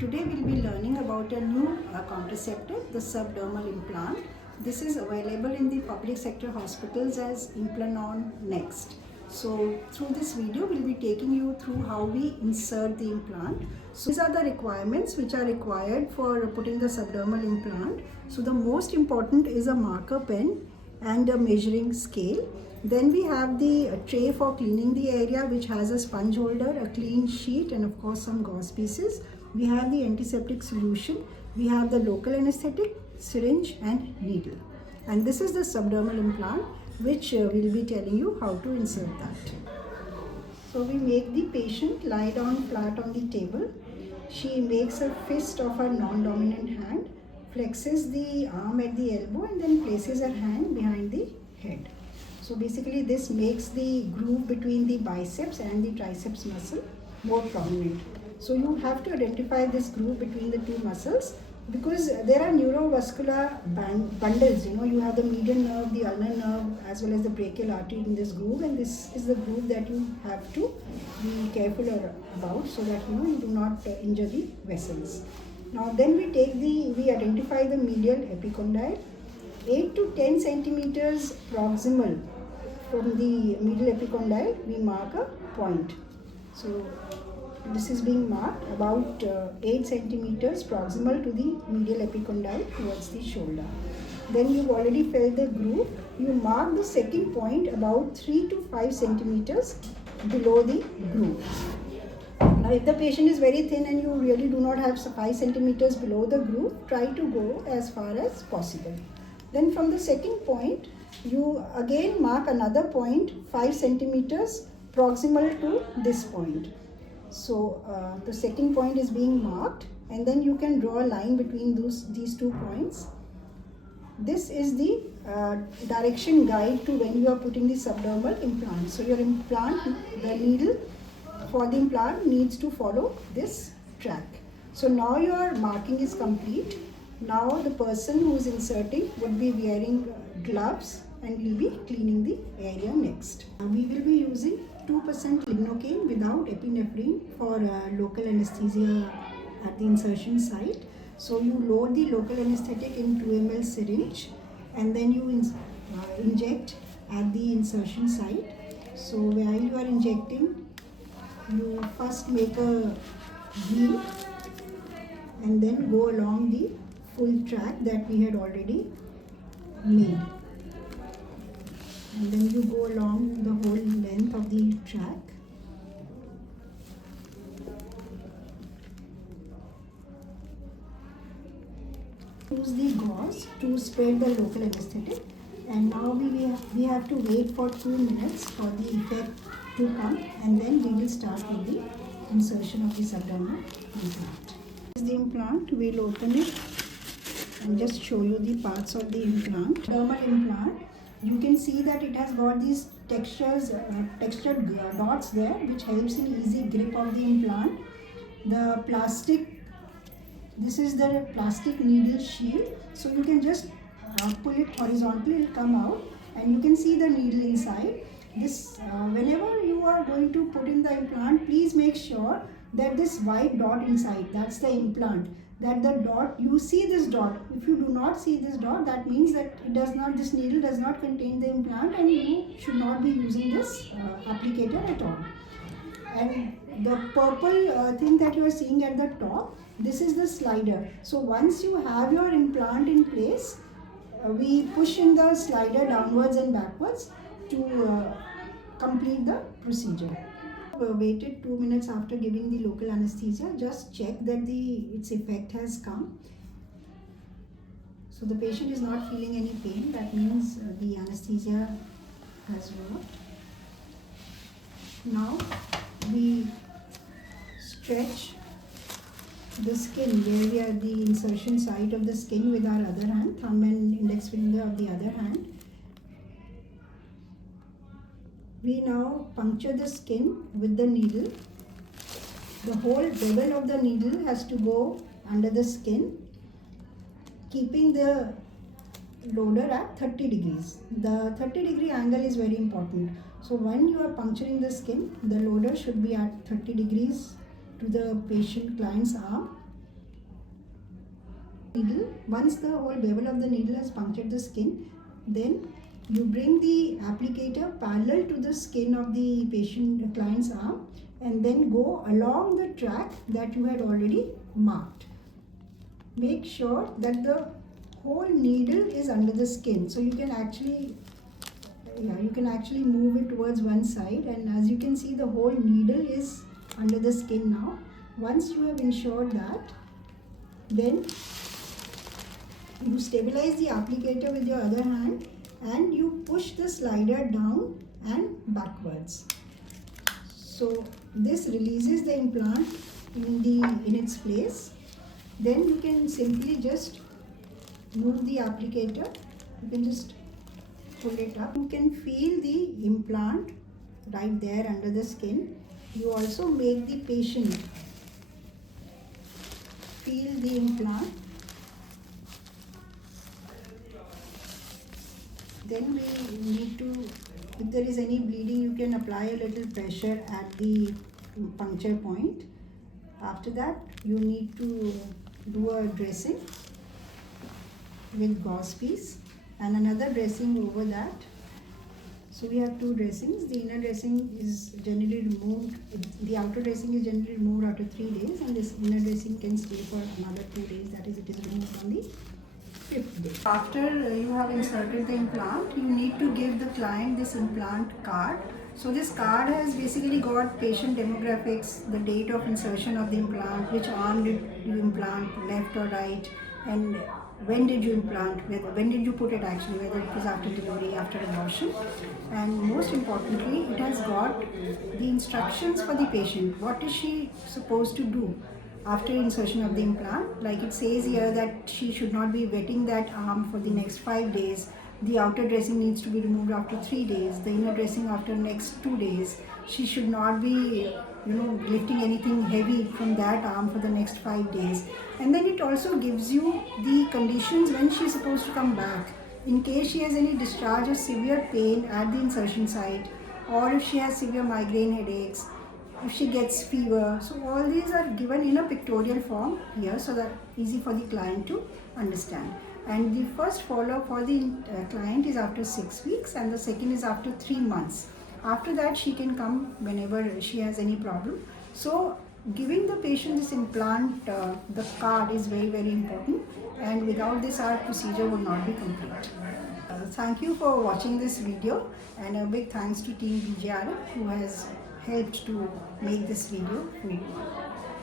Today we'll be learning about a new contraceptive, the subdermal implant. This is available in the public sector hospitals as Implanon Next. So through this video we'll be taking you through how we insert the implant. So these are the requirements which are required for putting the subdermal implant. So the most important is a marker pen and a measuring scale. Then we have the tray for cleaning the area, which has a sponge holder, a clean sheet, and of course some gauze pieces. We have the antiseptic solution. We have the local anesthetic, syringe and needle. And this is the subdermal implant, which we'll be telling you how to insert that. So we make the patient lie down flat on the table. She makes a fist of her non-dominant hand, flexes the arm at the elbow and then places her hand behind the head. So basically this makes the groove between the biceps and the triceps muscle more prominent. So you have to identify this groove between the two muscles because there are neurovascular bundles. You have the median nerve, the ulnar nerve as well as the brachial artery in this groove, and this is the groove that you have to be careful about so that you do not injure the vessels. Now then we identify the medial epicondyle. 8 to 10 centimeters proximal from the medial epicondyle, we mark a point. So this is being marked about 8 centimeters proximal to the medial epicondyle towards the shoulder. Then you've already felt the groove. You mark the second point about 3 to 5 centimeters below the groove. Now if the patient is very thin and you really do not have 5 centimeters below the groove, try to go as far as possible. Then from the second point, you again mark another point 5 centimeters proximal to this point. So the second point is being marked, and then you can draw a line between these 2 points. This is the direction guide to when you are putting the subdermal implant. So your implant, the needle for the implant needs to follow this track. So now your marking is complete. Now the person who is inserting would be wearing gloves and will be cleaning the area next. We will be using 2% lignocaine without epinephrine for local anesthesia at the insertion site. So you load the local anesthetic in 2 ml syringe and then you inject at the insertion site. So while you are injecting, you first make a wheel and then go along the full track that we had already made, and then you go along the whole length of the track. Use the gauze to spread the local anesthetic, and now we have to wait for 2 minutes for the effect to come, and then we will start with the insertion of the subdermal implant. This is the implant. We'll open it and just show you the parts of the implant. Subdermal implant, you can see that it has got these textured dots there, which helps in easy grip of the implant. The plastic, this is the plastic needle shield, so you can just pull it horizontally, it will come out and you can see the needle inside. This whenever you are going to put in the implant, please make sure that this white dot inside, that's the implant, that the dot, you see this dot. If you do not see this dot, that means that this needle does not contain the implant and you should not be using this applicator at all. And the purple thing that you are seeing at the top, this is the slider. So once you have your implant in place, we push in the slider downwards and backwards to complete the procedure. Waited 2 minutes after giving the local anesthesia. Just check that its effect has come. So the patient is not feeling any pain. That means the anesthesia has worked. Now we stretch the skin where we are the insertion site of the skin with our other hand, thumb and index finger of the other hand. We now puncture the skin with the needle. The whole bevel of the needle has to go under the skin, keeping the loader at 30 degrees. The 30-degree angle is very important. So when you are puncturing the skin, the loader should be at 30 degrees to the patient client's arm, Needle. Once the whole bevel of the needle has punctured the skin, then you bring the applicator parallel to the skin of the client's arm, and then go along the track that you had already marked. Make sure that the whole needle is under the skin, so you can actually move it towards one side, and as you can see, the whole needle is under the skin now. Once you have ensured that, then you stabilize the applicator with your other hand and you push the slider down and backwards. So this releases the implant in its place. Then you can simply just move the applicator. You can just pull it up. You can feel the implant right there under the skin. You also make the patient feel the implant. Then we need to, if there is any bleeding, you can apply a little pressure at the puncture point. After that, you need to do a dressing with gauze piece and another dressing over that. So we have two dressings. The inner dressing is generally removed, the outer dressing is generally removed after 3 days, and this inner dressing can stay for another 2 days, that is, it is removed on the 5th day. After you have inserted the implant, you need to give the client this implant card. So this card has basically got patient demographics, the date of insertion of the implant, which arm did you implant, left or right, and when did you implant, when did you put it actually, whether it was after delivery, after abortion. And most importantly, it has got the instructions for the patient. What is she supposed to do after insertion of the implant? Like it says here that she should not be wetting that arm for the next 5 days. The outer dressing needs to be removed after 3 days, the inner dressing after next 2 days. She should not be lifting anything heavy from that arm for the next 5 days. And then it also gives you the conditions when she is supposed to come back, in case she has any discharge or severe pain at the insertion site, or if she has severe migraine headaches, if she gets fever. So all these are given in a pictorial form here, so that easy for the client to understand. And the first follow-up for the client is after 6 weeks, and the second is after 3 months. After that, she can come whenever she has any problem. So giving the patient this implant, the card, is very, very important, and without this our procedure would not be complete. Thank you for watching this video, and a big thanks to team BGRF who has helped to make this video for you.